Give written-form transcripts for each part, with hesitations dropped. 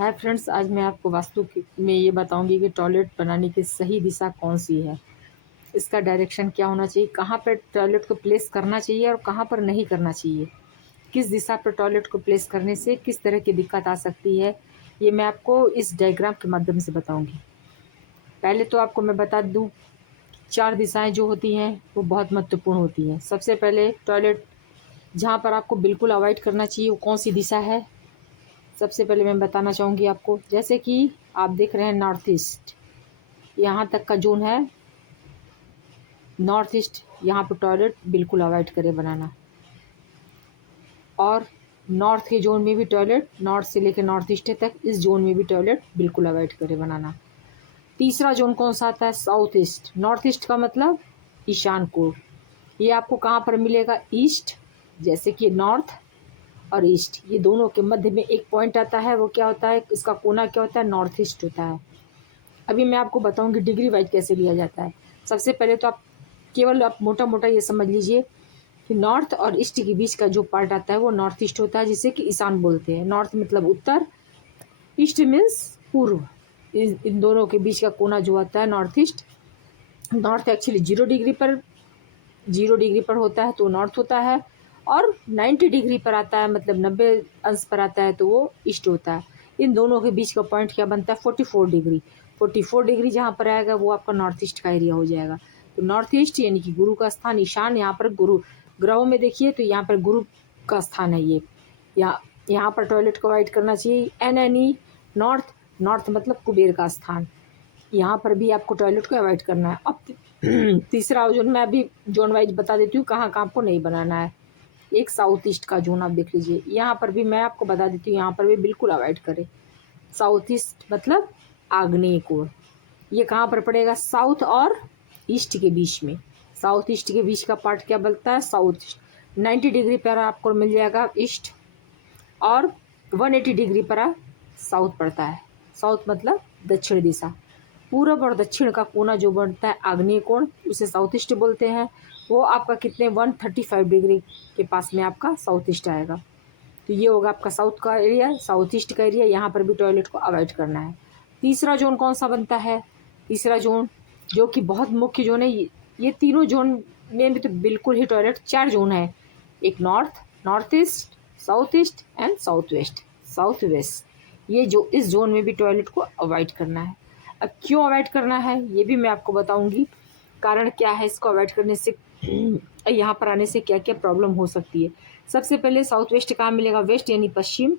Hi friends, आज मैं आपको में ये बताऊंगी कि टॉयलेट बनाने की सही दिशा कौन सी है। इसका डायरेक्शन क्या होना चाहिए, कहाँ पर टॉयलेट को प्लेस करना चाहिए और कहाँ पर नहीं करना चाहिए, किस दिशा पर टॉयलेट को प्लेस करने से किस तरह की दिक्कत आ सकती है, ये मैं आपको इस डायग्राम के माध्यम से बताऊंगी। पहले तो आपको मैं बता दूं, 4 दिशाएं जो होती हैं वो बहुत महत्वपूर्ण होती हैं। सबसे पहले टॉयलेट जहाँ पर आपको बिल्कुल अवॉइड करना चाहिए वो कौन सी दिशा है, सबसे पहले मैं बताना चाहूँगी आपको। जैसे कि आप देख रहे हैं नॉर्थ ईस्ट, यहाँ तक का जोन है नॉर्थ ईस्ट, यहाँ पर टॉयलेट बिल्कुल अवॉइड करें बनाना। और नॉर्थ के जोन में भी टॉयलेट, नॉर्थ से लेकर नॉर्थ ईस्ट तक इस जोन में भी टॉयलेट बिल्कुल अवॉइड करें बनाना। तीसरा जोन कौन सा आता है, साउथ ईस्ट। नॉर्थ ईस्ट का मतलब ईशान कोण। ये आपको कहाँ पर मिलेगा, ईस्ट, जैसे कि नॉर्थ और ईस्ट, ये दोनों के मध्य में एक पॉइंट आता है, वो क्या होता है, इसका कोना क्या होता है, नॉर्थ ईस्ट होता है। अभी मैं आपको बताऊंगी डिग्री वाइज कैसे लिया जाता है। सबसे पहले तो आप मोटा मोटा ये समझ लीजिए कि नॉर्थ और ईस्ट के बीच का जो पार्ट आता है वो नॉर्थ ईस्ट होता है, जिसे कि ईशान बोलते हैं। नॉर्थ मतलब उत्तर, ईस्ट मीन्स पूर्व। इन दोनों के बीच का कोना जो आता है north east. North actually 0 degree पर होता है तो नॉर्थ होता है, और 90 डिग्री पर आता है मतलब 90 अंश पर आता है तो वो ईस्ट होता है। इन दोनों के बीच का पॉइंट क्या बनता है, 44 डिग्री। 44 डिग्री जहाँ पर आएगा वो आपका नॉर्थ ईस्ट का एरिया हो जाएगा। तो नॉर्थ ईस्ट यानी कि गुरु का स्थान, ईशान, यहाँ पर गुरु। ग्रहों में देखिए तो यहाँ पर गुरु का स्थान है ये। यहाँ पर टॉयलेट को अवॉइड करना चाहिए। NNE नॉर्थ, नॉर्थ मतलब कुबेर का स्थान, यहाँ पर भी आपको टॉयलेट को अवॉइड करना है। अब तीसरा जोन मैं अभी जोन वाइज बता देती हूँ कहाँ कहाँ आपको नहीं बनाना है। एक साउथ ईस्ट का जोन आप देख लीजिए, यहाँ पर भी मैं आपको बता देती हूँ, यहाँ पर भी बिल्कुल अवॉइड करें। साउथ ईस्ट मतलब आग्नेय कोण, ये कहाँ पर पड़ेगा, साउथ और ईस्ट के बीच में। साउथ ईस्ट के बीच का पार्ट क्या बनता है, साउथ ईस्ट। 90 डिग्री पर आपको मिल जाएगा ईस्ट, और 180 डिग्री पर साउथ पड़ता है। साउथ मतलब दक्षिण दिशा। पूरब और दक्षिण का कोना जो बनता है आग्नेय कोण, उसे साउथ ईस्ट बोलते हैं। वो आपका कितने 135 डिग्री के पास में आपका साउथ ईस्ट आएगा। तो ये होगा आपका साउथ का एरिया, साउथ ईस्ट का एरिया। यहाँ पर भी टॉयलेट को अवॉइड करना है। तीसरा जोन कौन सा बनता है, तीसरा जोन जो कि बहुत मुख्य जोन है, ये तीनों जोन में भी तो बिल्कुल ही टॉयलेट, 4 जोन है। एक north, north east, south east and south west, south west. ये जो इस जोन में भी टॉयलेट को अवॉइड करना है। अब क्यों अवॉइड करना है ये भी मैं आपको बताऊंगी, कारण क्या है इसको अवॉइड करने से यहाँ पर आने से क्या क्या प्रॉब्लम हो सकती है। सबसे पहले साउथ वेस्ट कहाँ मिलेगा, वेस्ट यानी पश्चिम,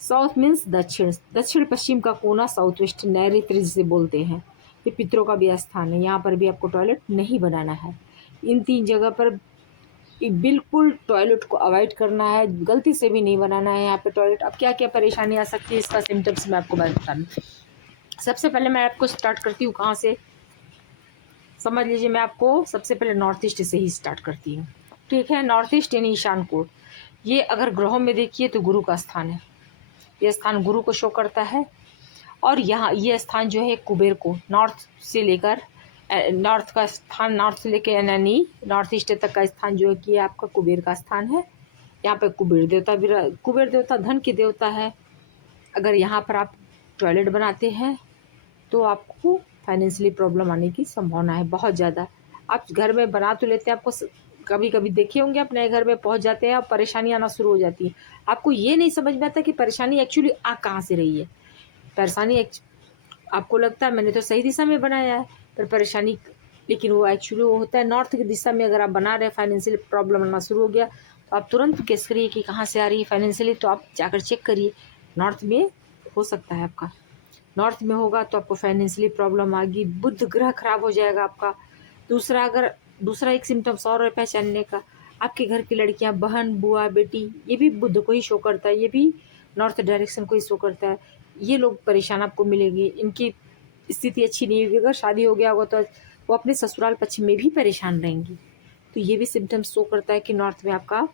साउथ मीन्स दक्षिण। दक्षिण पश्चिम का कोना साउथ वेस्ट, नैऋत्य जिसे बोलते हैं। ये पितरों का भी स्थान है, यहाँ पर भी आपको टॉयलेट नहीं बनाना है। इन 3 जगह पर बिल्कुल टॉयलेट को अवॉइड करना है, गलती से भी नहीं बनाना है यहाँ पे टॉयलेट। अब क्या क्या परेशानी आ सकती है, इसका सिम्टम्स मैं आपको बता दूँ। सबसे पहले मैं आपको स्टार्ट करती हूँ कहाँ से, समझ लीजिए। मैं आपको सबसे पहले नॉर्थ ईस्ट से ही स्टार्ट करती हूँ, ठीक है। नॉर्थ ईस्ट यानी ईशान कोण, ये अगर ग्रहों में देखिए तो गुरु का स्थान है। ये स्थान गुरु को शो करता है। और यहाँ ये स्थान जो है कुबेर को, नॉर्थ से लेकर नॉर्थ का स्थान, नॉर्थ से लेकर यानी नॉर्थ ईस्ट तक का स्थान जो है कि आपका कुबेर का स्थान है। यहाँ पे कुबेर देवता भी, कुबेर देवता धन की देवता है। अगर यहाँ पर आप टॉयलेट बनाते हैं तो आपको फाइनेंशियली प्रॉब्लम आने की संभावना है बहुत ज़्यादा। आप घर में बना तो लेते हैं, आपको कभी कभी देखे होंगे आप नए घर में पहुंच जाते हैं और परेशानी आना शुरू हो जाती है। आपको ये नहीं समझ में आता कि परेशानी एक्चुअली आ कहाँ से रही है। परेशानी आपको लगता है मैंने तो सही दिशा में बनाया है, पर परेशानी, लेकिन वो एक्चुअली वो होता है नॉर्थ की दिशा में। अगर आप बना रहे हैं, फाइनेंशियल प्रॉब्लम आना शुरू हो गया, तो आप तुरंत गेस करिए कि कहाँ से आ रही है फाइनेंशियली। तो आप जाकर चेक करिए, नॉर्थ में हो सकता है आपका, नॉर्थ में होगा तो आपको फाइनेंशियली प्रॉब्लम आ गई, बुध ग्रह खराब हो जाएगा आपका। दूसरा एक सिम्टम्स और है पहचानने का, आपके घर की लड़कियां, बहन, बुआ, बेटी, ये भी बुध को ही शो करता है, ये भी नॉर्थ डायरेक्शन को ही शो करता है। ये लोग परेशान आपको मिलेंगे, इनकी स्थिति अच्छी नहीं होगी। अगर शादी हो गया होगा तो वो अपने ससुराल पक्ष में भी परेशान रहेंगी। तो ये भी सिम्टम्स शो करता है कि नॉर्थ में आपका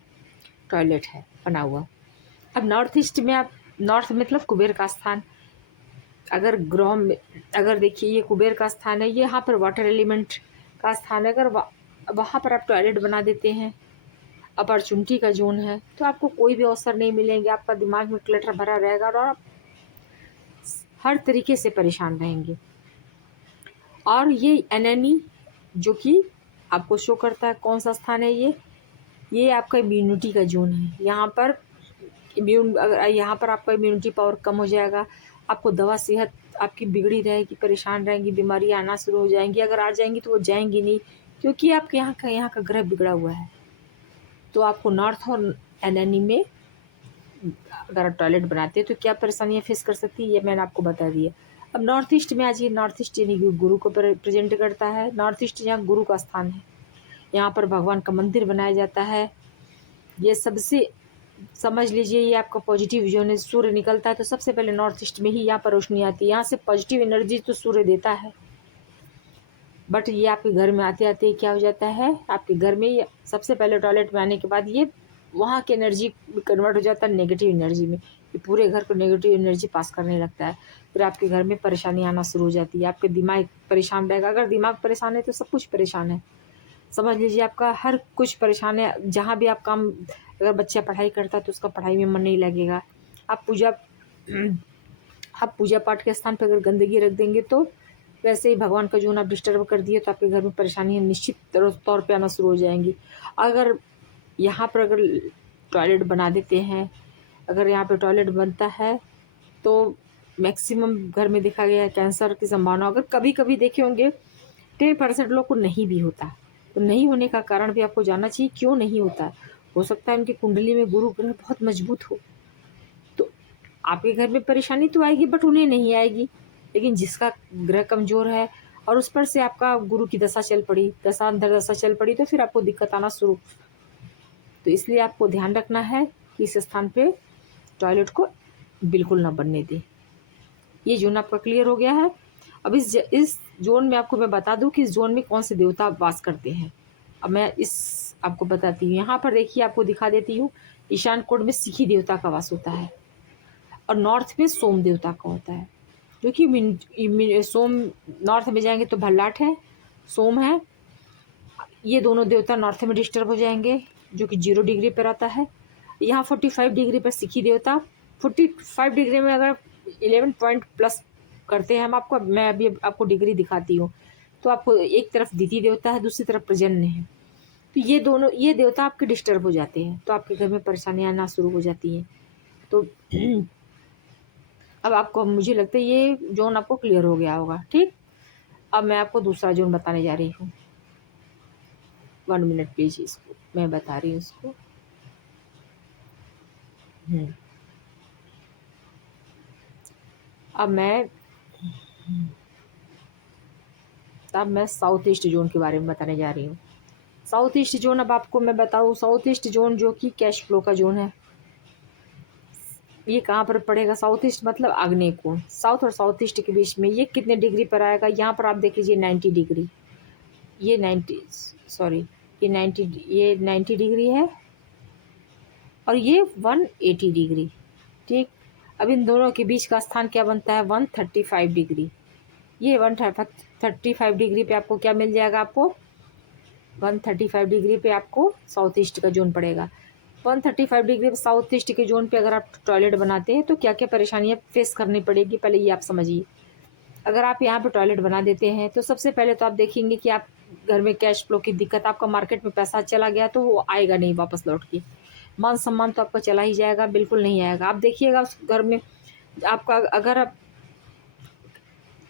टॉयलेट है बना हुआ। अब नॉर्थ ईस्ट में आप, नॉर्थ मतलब कुबेर का स्थान, अगर ग्रह में, अगर देखिए ये कुबेर का स्थान है, ये यहाँ पर वाटर एलिमेंट का स्थान है। अगर वहाँ पर आप टॉयलेट बना देते हैं, अपॉर्चुनिटी का जोन है, तो आपको कोई भी अवसर नहीं मिलेंगे, आपका दिमाग में क्लटर भरा रहेगा और आप हर तरीके से परेशान रहेंगे। और ये एनेनी जो कि आपको शो करता है कौन सा स्थान है, ये आपका इम्यूनिटी का जोन है। यहाँ पर आपका इम्यूनिटी पावर कम हो जाएगा, आपको दवा सेहत आपकी बिगड़ी रहेगी, परेशान रहेंगी, बीमारी आना शुरू हो जाएंगी। अगर आ जाएंगी तो वो जाएंगी नहीं, क्योंकि आपके यहाँ का ग्रह बिगड़ा हुआ है। तो आपको नॉर्थ और एनेनी में अगर आप टॉयलेट बनाते हैं तो क्या परेशानियाँ फेस कर सकती है, ये मैंने आपको बता दिया। अब नॉर्थ ईस्ट में आ जाइए। नॉर्थ ईस्ट यानी गुरु को प्रेजेंट करता है। नॉर्थ ईस्ट यहाँ गुरु का स्थान है, यहाँ पर भगवान का मंदिर बनाया जाता है। ये सबसे समझ लीजिए, ये आपका पॉजिटिव जोन है। सूर्य निकलता है तो सबसे पहले नॉर्थ ईस्ट में ही यहाँ पर रोशनी आती है। यहाँ से पॉजिटिव एनर्जी तो सूर्य देता है, बट ये आपके घर में आते आते क्या हो जाता है, आपके घर में सबसे पहले टॉयलेट में आने के बाद ये वहाँ की एनर्जी कन्वर्ट हो जाता है नेगेटिव एनर्जी में। ये पूरे घर को नेगेटिव एनर्जी पास करने लगता है। फिर आपके घर में परेशानी आना शुरू हो जाती है, आपके दिमाग परेशान रहेगा। अगर दिमाग परेशान है तो सब कुछ परेशान है। समझ लीजिए आपका हर कुछ परेशान है। जहाँ भी आप काम, अगर बच्चा पढ़ाई करता है तो उसका पढ़ाई में मन नहीं लगेगा। आप पूजा पाठ के स्थान पर अगर गंदगी रख देंगे तो वैसे ही भगवान का जोन आप डिस्टर्ब कर दिए तो आपके घर में परेशानियाँ निश्चित तौर पे आना शुरू हो जाएंगी। अगर यहाँ पर अगर टॉयलेट बना देते हैं, अगर यहाँ पे टॉयलेट बनता है तो मैक्सिमम घर में देखा गया है कैंसर की संभावना। अगर कभी कभी देखे होंगे 10% लोग को नहीं भी होता, तो नहीं होने का कारण भी आपको जानना चाहिए क्यों नहीं होता। हो सकता है उनकी कुंडली में गुरु ग्रह बहुत मजबूत हो, तो आपके घर में परेशानी तो आएगी बट उन्हें नहीं आएगी। लेकिन जिसका ग्रह कमज़ोर है और उस पर से आपका गुरु की दशा चल पड़ी, दशा अंदर दशा चल पड़ी, तो फिर आपको दिक्कत आना शुरू। तो इसलिए आपको ध्यान रखना है कि इस स्थान पे टॉयलेट को बिल्कुल ना बनने दें। ये जोन आपका क्लियर हो गया है। अब इस जोन में आपको मैं बता दूं कि इस जोन में कौन से देवता वास करते हैं। अब मैं आपको बताती हूँ। यहाँ पर देखिए, आपको दिखा देती हूँ। ईशान कोण में सिखी देवता का वास होता है और नॉर्थ में सोम देवता का होता है। क्योंकि सोम नॉर्थ में जाएंगे तो भल्लाट है, सोम है। ये दोनों देवता नॉर्थ में डिस्टर्ब हो जाएंगे, जो कि 0 डिग्री पर आता है। यहाँ 45 डिग्री पर सिखी देवता, 45 डिग्री में अगर 11 पॉइंट प्लस करते हैं मैं अभी आपको डिग्री दिखाती हूँ। तो आपको एक तरफ दिति देवता है, दूसरी तरफ प्रजन्य है। तो ये देवता आपके डिस्टर्ब हो जाते हैं, तो आपके घर में परेशानियाँ आना शुरू हो जाती हैं। तो अब आपको, मुझे लगता है ये जोन आपको क्लियर हो गया होगा। ठीक, अब मैं आपको दूसरा जोन बताने जा रही हूँ। 1 मिनट प्लीज, इसको मैं बता रही हूँ इसको। अब मैं साउथ ईस्ट जोन के बारे में बताने जा रही हूँ। साउथ ईस्ट जोन, अब आपको मैं बताऊँ, साउथ ईस्ट जोन जो कि कैश फ्लो का जोन है, ये कहाँ पर पड़ेगा। साउथ ईस्ट मतलब आग्नेय कोण, साउथ और साउथ ईस्ट के बीच में। ये कितने डिग्री पर आएगा, यहाँ पर आप देख लीजिए 90 डिग्री। ये 90 डिग्री है और ये 180 डिग्री। ठीक, अब इन दोनों के बीच का स्थान क्या बनता है, 135 डिग्री। ये 135 डिग्री पे आपको क्या मिल जाएगा, आपको 135 डिग्री पे आपको साउथ ईस्ट का जोन पड़ेगा। 135 डिग्री पे साउथ ईस्ट के जोन पे अगर आप टॉयलेट बनाते हैं तो क्या क्या परेशानियाँ फेस करनी पड़ेगी, पहले ये आप समझिए। अगर आप यहाँ पे टॉयलेट बना देते हैं तो सबसे पहले तो आप देखेंगे कि आप घर में कैश फ्लो की दिक्कत, आपका मार्केट में पैसा चला गया तो वो आएगा नहीं वापस लौट के। मान सम्मान तो आपका चला ही जाएगा, बिल्कुल नहीं आएगा। आप देखिएगा उस घर में आपका, अगर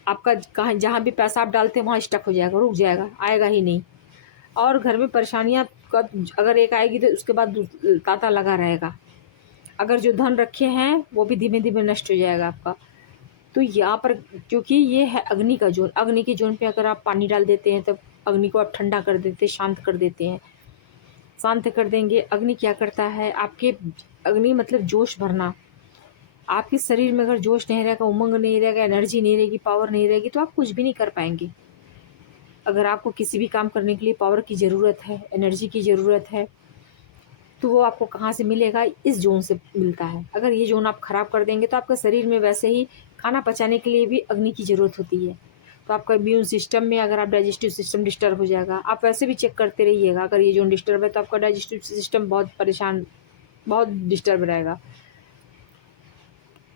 आपका कहाँ जहाँ भी पैसा आप डालते हैं वहाँ स्टक हो जाएगा, रुक जाएगा, आएगा ही नहीं। और घर में परेशानियाँ अगर एक आएगी तो उसके बाद तांता लगा रहेगा। अगर जो धन रखे हैं वो भी धीमे धीमे नष्ट हो जाएगा आपका। तो यहाँ पर क्योंकि ये है अग्नि का जोन, अग्नि के जोन पे अगर आप पानी डाल देते हैं तो अग्नि को आप ठंडा कर देते हैं, शांत कर देते हैं, शांत कर देंगे। अग्नि क्या करता है, आपके अग्नि मतलब जोश भरना। आपके शरीर में अगर जोश नहीं रहेगा, उमंग नहीं रहेगा, एनर्जी नहीं रहेगी, पावर नहीं रहेगी, तो आप कुछ भी नहीं कर पाएंगे। अगर आपको किसी भी काम करने के लिए पावर की ज़रूरत है, एनर्जी की ज़रूरत है, तो वो आपको कहाँ से मिलेगा, इस जोन से मिलता है। अगर ये जोन आप ख़राब कर देंगे तो आपके शरीर में वैसे ही खाना पचाने के लिए भी अग्नि की ज़रूरत होती है। तो आपका इम्यून सिस्टम में, अगर आप डाइजेस्टिव सिस्टम डिस्टर्ब हो जाएगा। आप वैसे भी चेक करते रहिएगा, अगर ये जोन डिस्टर्ब है तो आपका डाइजेस्टिव सिस्टम बहुत डिस्टर्ब रहेगा।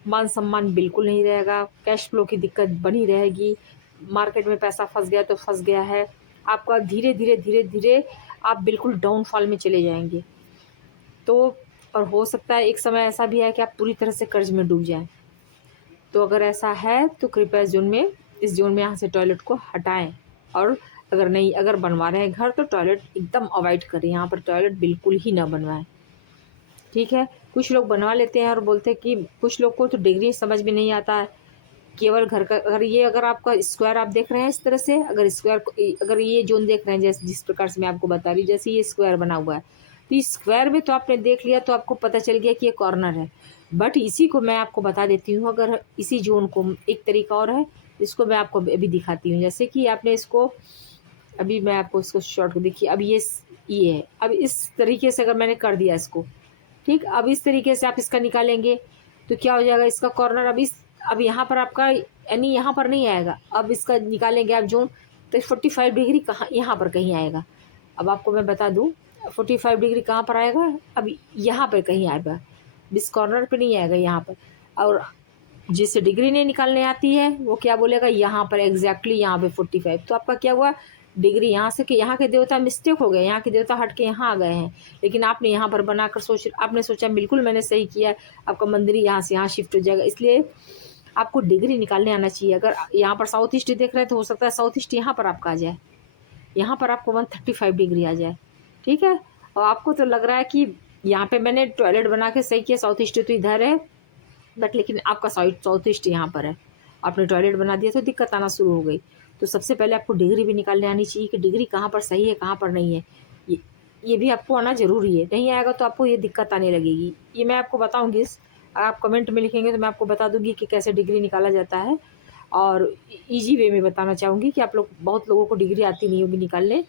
मान सम्मान बिल्कुल नहीं रहेगा, कैश फ्लो की दिक्कत बनी रहेगी, मार्केट में पैसा फंस गया तो फंस गया है, आपका धीरे धीरे धीरे धीरे आप बिल्कुल डाउनफॉल में चले जाएंगे। तो और हो सकता है एक समय ऐसा भी है कि आप पूरी तरह से कर्ज में डूब जाएं। तो अगर ऐसा है तो कृपया इस जोन में यहाँ से टॉयलेट को हटाएं। और अगर नहीं, अगर बनवा रहे हैं घर तो टॉयलेट एकदम अवॉइड करें, यहाँ पर टॉयलेट बिल्कुल ही ना बनवाएं। ठीक है, कुछ लोग बनवा लेते हैं और बोलते हैं कि कुछ लोग को तो डिग्री समझ में नहीं आता है, केवल घर का अगर आपका स्क्वायर आप देख रहे हैं इस तरह से, अगर ये जोन देख रहे हैं जैसे जिस प्रकार से मैं आपको बता रही हूँ, जैसे ये स्क्वायर बना हुआ है, तो इस स्क्वायर में तो आपने देख लिया, तो आपको पता चल गया कि ये कॉर्नर है। बट इसी को मैं आपको बता देती हूँ, अगर इसी जोन को एक तरीका और है, इसको मैं आपको अभी दिखाती हूँ। जैसे कि आपने इसको, अभी मैं आपको इसको शॉर्ट देखिए, अब ये है। अब इस तरीके से अगर मैंने कर दिया इसको, ठीक, अब इस तरीके से आप इसका निकालेंगे तो क्या हो जाएगा, इसका कॉर्नर अब यहाँ पर आपका, यानी यहाँ पर नहीं आएगा। अब इसका निकालेंगे आप जोन, तो 45 डिग्री कहाँ, यहाँ पर कहीं आएगा। अब आपको मैं बता दूँ 45 डिग्री कहाँ पर आएगा, अब यहाँ पर कहीं आएगा, इस कॉर्नर पे नहीं आएगा, यहाँ पर। और जिससे डिग्री नहीं निकालने आती है वो क्या बोलेगा, यहाँ पर एग्जैक्टली यहाँ पे 45। तो आपका क्या हुआ, डिग्री यहाँ से कि यहाँ के देवता मिस्टेक हो गए, यहाँ के देवता हट के यहाँ आ गए हैं, लेकिन आपने यहाँ पर बनाकर आपने सोचा बिल्कुल मैंने सही किया, आपका मंदिर यहाँ से यहाँ शिफ्ट हो जाएगा। इसलिए आपको डिग्री निकालने आना चाहिए। अगर यहाँ पर साउथ ईस्ट देख रहे हैं तो हो सकता है साउथ ईस्ट यहाँ पर आपका आ जाए, यहाँ पर आपको 135 डिग्री आ जाए। ठीक है, और आपको तो लग रहा है कि यहाँ पे मैंने टॉयलेट बना के सही किया, साउथ ईस्ट तो इधर है, बट लेकिन आपका साउथ ईस्ट यहाँ पर है, आपने टॉयलेट बना दिया तो दिक्कत आना शुरू हो गई। तो सबसे पहले आपको डिग्री भी निकालने आनी चाहिए कि डिग्री कहाँ पर सही है कहाँ पर नहीं है, ये भी आपको आना ज़रूरी है। नहीं आएगा तो आपको ये दिक्कत आने लगेगी। ये मैं आपको बताऊँगी, आप कमेंट में लिखेंगे तो मैं आपको बता दूँगी कि कैसे डिग्री निकाला जाता है, और ईजी वे में बताना चाहूँगी कि आप लोग, बहुत लोगों को डिग्री आती नहीं होगी निकालने।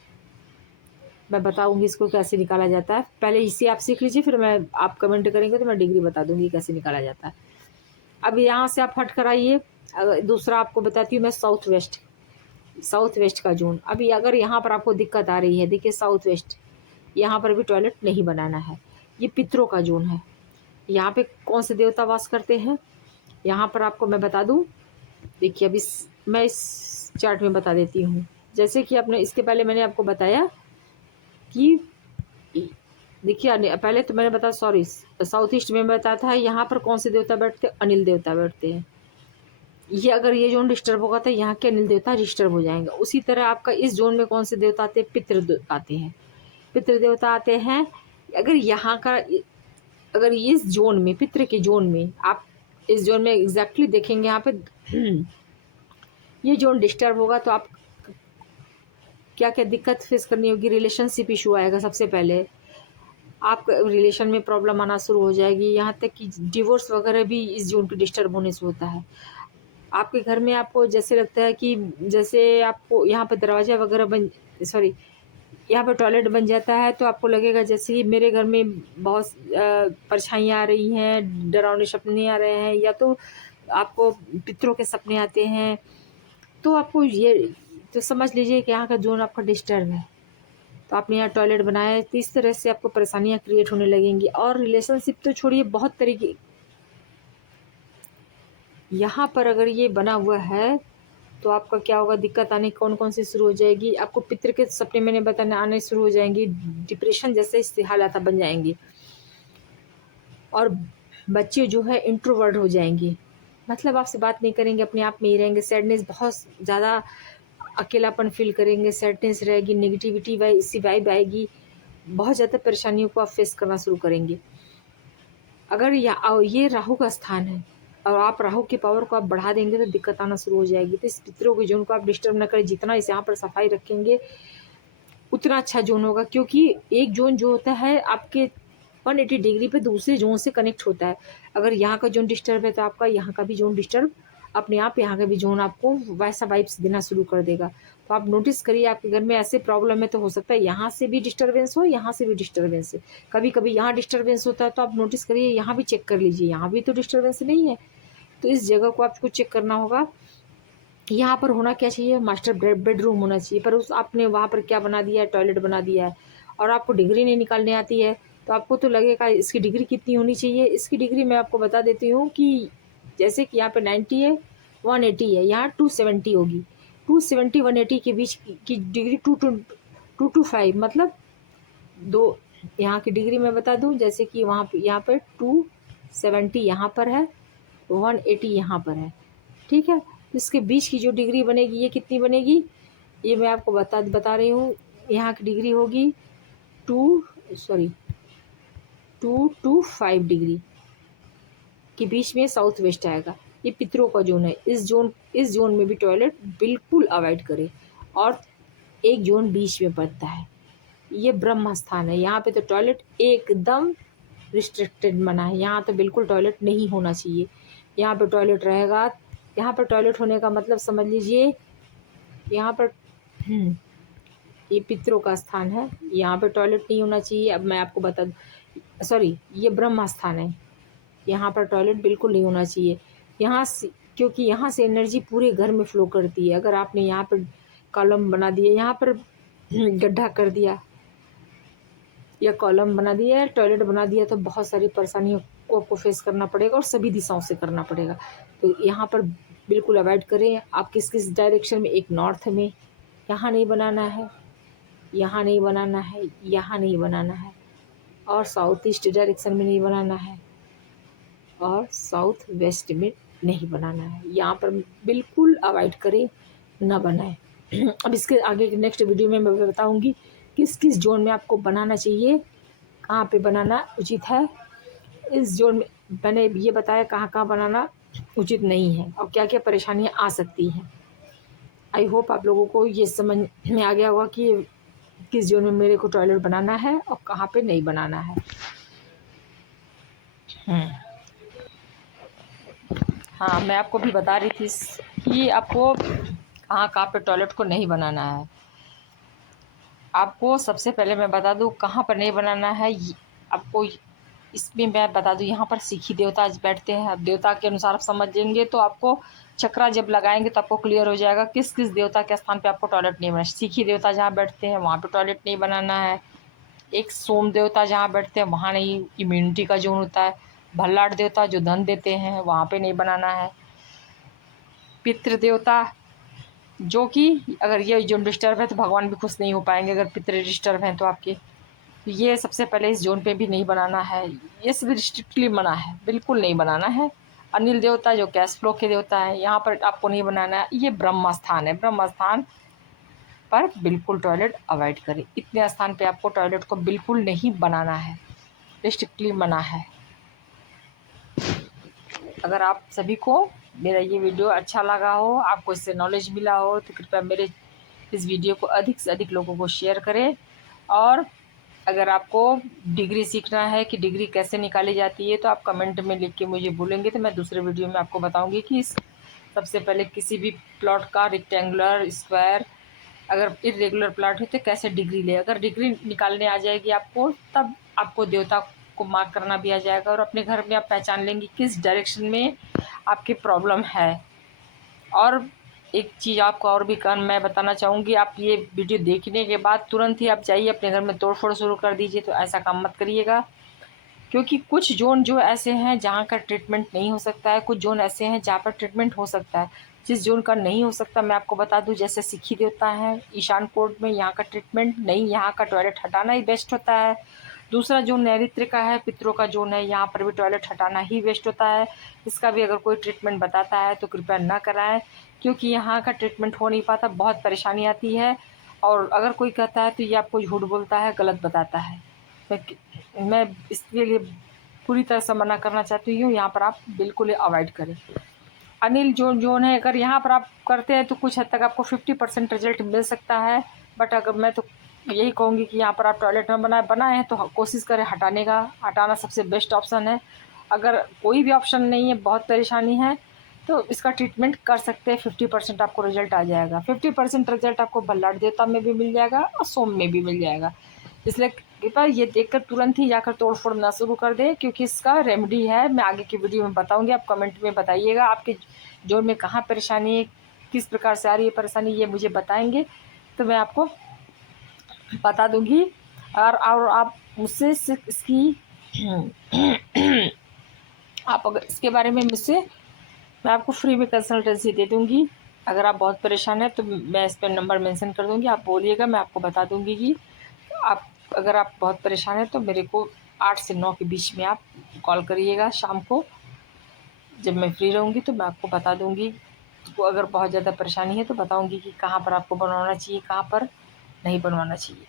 मैं बताऊँगी इसको कैसे निकाला जाता है, पहले इसे आप सीख लीजिए, फिर आप कमेंट करेंगे तो मैं डिग्री बता दूँगी कैसे निकाला जाता है। अब यहाँ से आप हट कर आइए, दूसरा आपको बताती हूँ मैं, साउथ वेस्ट का जोन। अभी अगर यहाँ पर आपको दिक्कत आ रही है, देखिए साउथ वेस्ट, यहाँ पर भी टॉयलेट नहीं बनाना है, ये पितरों का जोन है। यहाँ पे कौन से देवता वास करते हैं, यहाँ पर आपको मैं बता दूँ, देखिए अब मैं इस चार्ट में बता देती हूँ। जैसे कि आपने इसके पहले मैंने आपको बताया कि देखिए, पहले तो मैंने बताया, सॉरी, साउथ ईस्ट में बताया था यहाँ पर कौन से देवता बैठते, अनिल देवता बैठते हैं। ये अगर ये जोन डिस्टर्ब होगा तो यहाँ के अनिल देवता डिस्टर्ब हो जाएंगे। उसी तरह आपका इस जोन में कौन से देवता आते हैं, आते हैं, पितृ देवता आते हैं। अगर यहाँ का, अगर इस जोन में, पितृ के जोन में, आप इस जोन में एग्जैक्टली देखेंगे यहाँ पे ये जोन डिस्टर्ब होगा तो आप क्या क्या दिक्कत फेस करनी होगी, रिलेशनशिप इशू आएगा। सबसे पहले आप रिलेशन में प्रॉब्लम आना शुरू हो जाएगी, यहाँ तक कि डिवोर्स वगैरह भी इस जोन के डिस्टर्ब होने से होता है। आपके घर में आपको जैसे लगता है कि जैसे आपको यहाँ पर दरवाज़ा वगैरह यहाँ पर टॉयलेट बन जाता है, तो आपको लगेगा जैसे कि मेरे घर में बहुत परछाइयाँ आ रही हैं, डरावने सपने आ रहे हैं, या तो आपको पितरों के सपने आते हैं, तो आपको ये तो समझ लीजिए कि यहाँ का जोन आपका डिस्टर्ब है। तो आपने यहाँ टॉयलेट बनाया है, तो इस तरह से आपको परेशानियाँ क्रिएट होने लगेंगी। और रिलेशनशिप तो छोड़िए, बहुत तरीके, यहाँ पर अगर ये बना हुआ है तो आपका क्या होगा, दिक्कत आने कौन कौन सी शुरू हो जाएगी, आपको पितृ के सपने मैंने बताने आने शुरू हो जाएंगी, डिप्रेशन जैसे इससे हालात बन जाएंगी, और बच्चे जो है इंट्रोवर्ट हो जाएंगे, मतलब आपसे बात नहीं करेंगे, अपने आप में ही रहेंगे, सैडनेस, बहुत ज़्यादा अकेलापन फील करेंगे, सैडनेस रहेगी, नेगेटिविटी इसी वाइब आएगी, बहुत ज़्यादा परेशानियों को आप फेस करना शुरू करेंगे। अगर ये राहु का स्थान है और आप राहु की पावर को आप बढ़ा देंगे तो दिक्कत आना शुरू हो जाएगी। तो इस पितरों के जोन को आप डिस्टर्ब न करें, जितना इस यहाँ पर सफाई रखेंगे उतना अच्छा जोन होगा, क्योंकि एक जोन जो होता है आपके 180 डिग्री पे दूसरे जोन से कनेक्ट होता है। अगर यहाँ का जोन डिस्टर्ब है तो आपका यहाँ का भी जोन डिस्टर्ब अपने आप, यहाँ का भी जोन आपको वैसा वाइब्स देना शुरू कर देगा। तो आप नोटिस करिए, आपके घर में ऐसे प्रॉब्लम है तो हो सकता है यहाँ से भी डिस्टर्बेंस हो, यहाँ से भी डिस्टर्बेंस है, कभी कभी यहाँ डिस्टर्बेंस होता है, तो आप नोटिस करिए, यहाँ भी चेक कर लीजिए, यहाँ भी तो डिस्टर्बेंस नहीं है। तो इस जगह को आपको चेक करना होगा। यहाँ पर होना क्या चाहिए, मास्टर बेडरूम होना चाहिए, पर उस आपने वहाँ पर क्या बना दिया है, टॉयलेट बना दिया है, और आपको डिग्री नहीं निकालने आती है, तो आपको तो लगेगा इसकी डिग्री कितनी होनी चाहिए। इसकी डिग्री मैं आपको बता देती हूँ कि जैसे कि यहाँ पे 90 है, 180 है, यहाँ 270 होगी। 270 180 के बीच की डिग्री 225, मतलब दो यहाँ की डिग्री मैं बता दूँ, जैसे कि वहाँ पे यहाँ पर 270 यहाँ पर है, 180 यहाँ पर है, ठीक है। इसके बीच की जो डिग्री बनेगी ये कितनी बनेगी, ये मैं आपको बता रही हूँ। यहाँ की डिग्री होगी 225 डिग्री के बीच में साउथ वेस्ट आएगा। ये पितरों का जोन है। इस जोन में भी टॉयलेट बिल्कुल अवॉइड करें। और एक जोन बीच में पड़ता है, ये ब्रह्म स्थान है। यहाँ पे तो टॉयलेट एकदम रिस्ट्रिक्टेड मना है, यहाँ तो बिल्कुल टॉयलेट नहीं होना चाहिए। यहाँ पे टॉयलेट रहेगा, यहाँ पर टॉयलेट होने का मतलब समझ लीजिए, यहाँ पर ये पितरों का स्थान है, यहाँ पे टॉयलेट नहीं होना चाहिए। अब मैं आपको ये ब्रह्म स्थान है, यहाँ पर टॉयलेट बिल्कुल नहीं होना चाहिए। यहाँ से, क्योंकि यहाँ से एनर्जी पूरे घर में फ्लो करती है। अगर आपने यहाँ पर कॉलम बना दिया, यहाँ पर गड्ढा कर दिया या कॉलम बना दिया, टॉयलेट बना दिया, तो बहुत सारी परेशानियों को आपको फेस करना पड़ेगा और सभी दिशाओं से करना पड़ेगा। तो यहाँ पर बिल्कुल अवॉइड करें। आप किस डायरेक्शन में, एक नॉर्थ में, यहाँ नहीं बनाना है, यहाँ नहीं बनाना है, यहाँ नहीं बनाना है, और साउथ ईस्ट डायरेक्शन में नहीं बनाना है, और साउथ वेस्ट में नहीं बनाना है। यहाँ पर बिल्कुल अवॉइड करें, ना बनाएं। अब इसके आगे के नेक्स्ट वीडियो में मैं बताऊंगी किस जोन में आपको बनाना चाहिए, कहाँ पे बनाना उचित है। इस जोन में मैंने ये बताया कहाँ कहाँ बनाना उचित नहीं है और क्या क्या परेशानियाँ आ सकती हैं। आई होप आप लोगों को ये समझ में आ गया होगा कि किस जोन में मेरे को टॉयलेट बनाना है और कहाँ पे नहीं बनाना है। हाँ, मैं आपको भी बता रही थी कि आपको कहाँ कहाँ पे टॉयलेट को नहीं बनाना है। आपको सबसे पहले मैं बता दूँ कहाँ पर नहीं बनाना है। आपको इसमें मैं बता दूँ, यहाँ पर सिखी देवता आज बैठते हैं। अब देवता के अनुसार आप समझेंगे तो आपको चक्रा जब लगाएंगे तो आपको क्लियर हो जाएगा किस देवता के स्थान पे आपको टॉयलेट नहीं बनाना। सिखी देवता जहाँ बैठते हैं वहाँ पे टॉयलेट नहीं बनाना है। एक सोम देवता जहाँ बैठते हैं वहाँ नहीं, इम्यूनिटी का जोन होता है। भल्लाट देवता जो धन देते हैं वहाँ पे नहीं बनाना है। पितृ देवता जो कि अगर ये जोन डिस्टर्ब है तो भगवान भी खुश नहीं हो पाएंगे, अगर पितृ डिस्टर्ब हैं तो आपके, ये सबसे पहले इस जोन पे भी नहीं बनाना है। ये सब रिस्ट्रिक्टली मना है, बिल्कुल नहीं बनाना है। अनिल देवता जो कैश फ्लो के देवता है, यहाँ पर आपको नहीं बनाना है। ये ब्रह्म स्थान है, ब्रह्म स्थान पर बिल्कुल टॉयलेट अवॉइड करें। इतने स्थान पे आपको टॉयलेट को बिल्कुल नहीं बनाना है, रिस्ट्रिक्टली मना है। अगर आप सभी को मेरा ये वीडियो अच्छा लगा हो, आपको इससे नॉलेज मिला हो, तो कृपया मेरे इस वीडियो को अधिक से अधिक लोगों को शेयर करें। और अगर आपको डिग्री सीखना है कि डिग्री कैसे निकाली जाती है तो आप कमेंट में लिख के मुझे बोलेंगे, तो मैं दूसरे वीडियो में आपको बताऊंगी कि सबसे पहले किसी भी प्लॉट का रेक्टेंगुलर, स्क्वायर, अगर इरेगुलर प्लॉट है तो कैसे डिग्री ले। अगर डिग्री निकालने आ जाएगी आपको, तब आपको देवता को मार्क करना भी आ जाएगा और अपने घर में आप पहचान लेंगे किस डायरेक्शन में आपकी प्रॉब्लम है। और एक चीज़ आपको और भी मैं बताना चाहूँगी, आप ये वीडियो देखने के बाद तुरंत ही आप जाइए अपने घर में तोड़ फोड़ शुरू कर दीजिए, तो ऐसा काम मत करिएगा। क्योंकि कुछ जोन जो ऐसे हैं जहाँ का ट्रीटमेंट नहीं हो सकता है, कुछ जोन ऐसे हैं जहाँ पर ट्रीटमेंट हो सकता है। जिस जोन का नहीं हो सकता मैं आपको बता दूं, जैसे सिखी देवता है ईशान कोट में, यहाँ का ट्रीटमेंट नहीं, यहाँ का टॉयलेट हटाना ही बेस्ट होता है। दूसरा जोन नैऋत्य का है, पितरों का जोन है, यहाँ पर भी टॉयलेट हटाना ही बेस्ट होता है। इसका भी अगर कोई ट्रीटमेंट बताता है तो कृपया ना कराएं, क्योंकि यहाँ का ट्रीटमेंट हो नहीं पाता, बहुत परेशानी आती है। और अगर कोई कहता है तो ये आपको झूठ बोलता है, गलत बताता है। मैं इसके लिए पूरी तरह से मना करना चाहती हूँ, यहाँ पर आप बिल्कुल अवॉइड करें। अनिल जोन है, अगर यहाँ पर आप करते हैं तो कुछ हद तक आपको 50% रिजल्ट मिल सकता है। बट अगर मैं तो यही कहूँगी कि यहाँ पर आप टॉयलेट में बनाए हैं तो कोशिश करें हटाने का। हटाना सबसे बेस्ट ऑप्शन है। अगर कोई भी ऑप्शन नहीं है, बहुत परेशानी है, तो इसका ट्रीटमेंट कर सकते हैं। 50% आपको रिजल्ट आ जाएगा। 50% रिजल्ट आपको भल्लाट देवता में भी मिल जाएगा और सोम में भी मिल जाएगा। इसलिए कृपया ये देखकर तुरंत ही जाकर तोड़ फोड़ ना शुरू कर दें, क्योंकि इसका रेमेडी है, मैं आगे की वीडियो में बताऊंगी। आप कमेंट में बताइएगा आपके जोन में कहाँ परेशानी है, किस प्रकार से आ रही है परेशानी, ये मुझे बताएंगे तो मैं आपको बता दूंगी। और आप मुझसे इसकी आप अगर इसके बारे में मुझसे मैं आपको फ्री में कंसल्टेंसी दे दूँगी। अगर आप बहुत परेशान हैं तो मैं इस पे नंबर मेंशन कर दूँगी, आप बोलिएगा, मैं आपको बता दूँगी कि आप अगर आप बहुत परेशान हैं तो मेरे को 8 से 9 के बीच में आप कॉल करिएगा शाम को। जब मैं फ्री रहूँगी तो मैं आपको बता दूँगी। तो अगर बहुत ज़्यादा परेशानी है तो बताऊँगी कि कहाँ पर आपको बनवाना चाहिए, कहाँ पर नहीं बनवाना चाहिए।